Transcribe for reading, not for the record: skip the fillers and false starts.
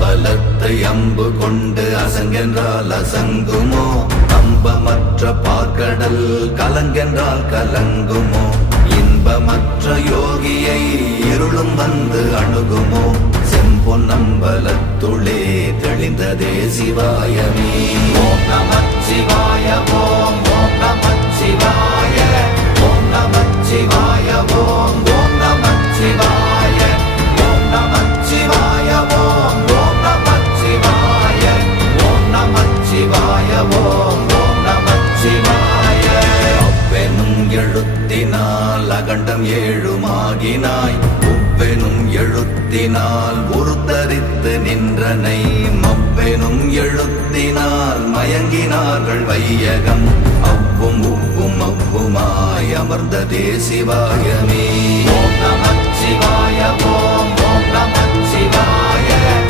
அம்பலத்தை அம்பு கொண்டு அசங்கென்றால் அசங்குமோ? அம்பமற்ற பார்க்கடல் கலங்கென்றால் கலங்குமோ? இன்பமற்ற யோகியை இருளும் வந்து அணுகுமோ? செம்பொன்னம்பலத்துளே தெளிந்ததே சிவாயமே. ஓம் நமச்சிவாய ஓம் ஓம் நமச்சிவாய ஓம் நமச்சிவாய ஓம் ஓம் நமச்சிவாய ஓம் நமச்சிவாய ஓம் ஓம் நமச்சிவாய ஓம் நமச்சிவாய ஓம் ஓம் நமச்சிவாய. அவ்வெனும் எழுத்தினால் அகண்டம் ஏழுமாகினாய், உவ்வெனும் எழுத்தினால் உருத்தரித்து நின்றனை, மவ்வெனும் எழுத்தினால் மயங்கினார்கள் வையகம். அவ்வும் உவ்வும் அவ்வுமாய் அமர்ந்ததே சிவாயமே. ஓம் நமச்சிவாய ஓம் ஓம் நமச்சிவாய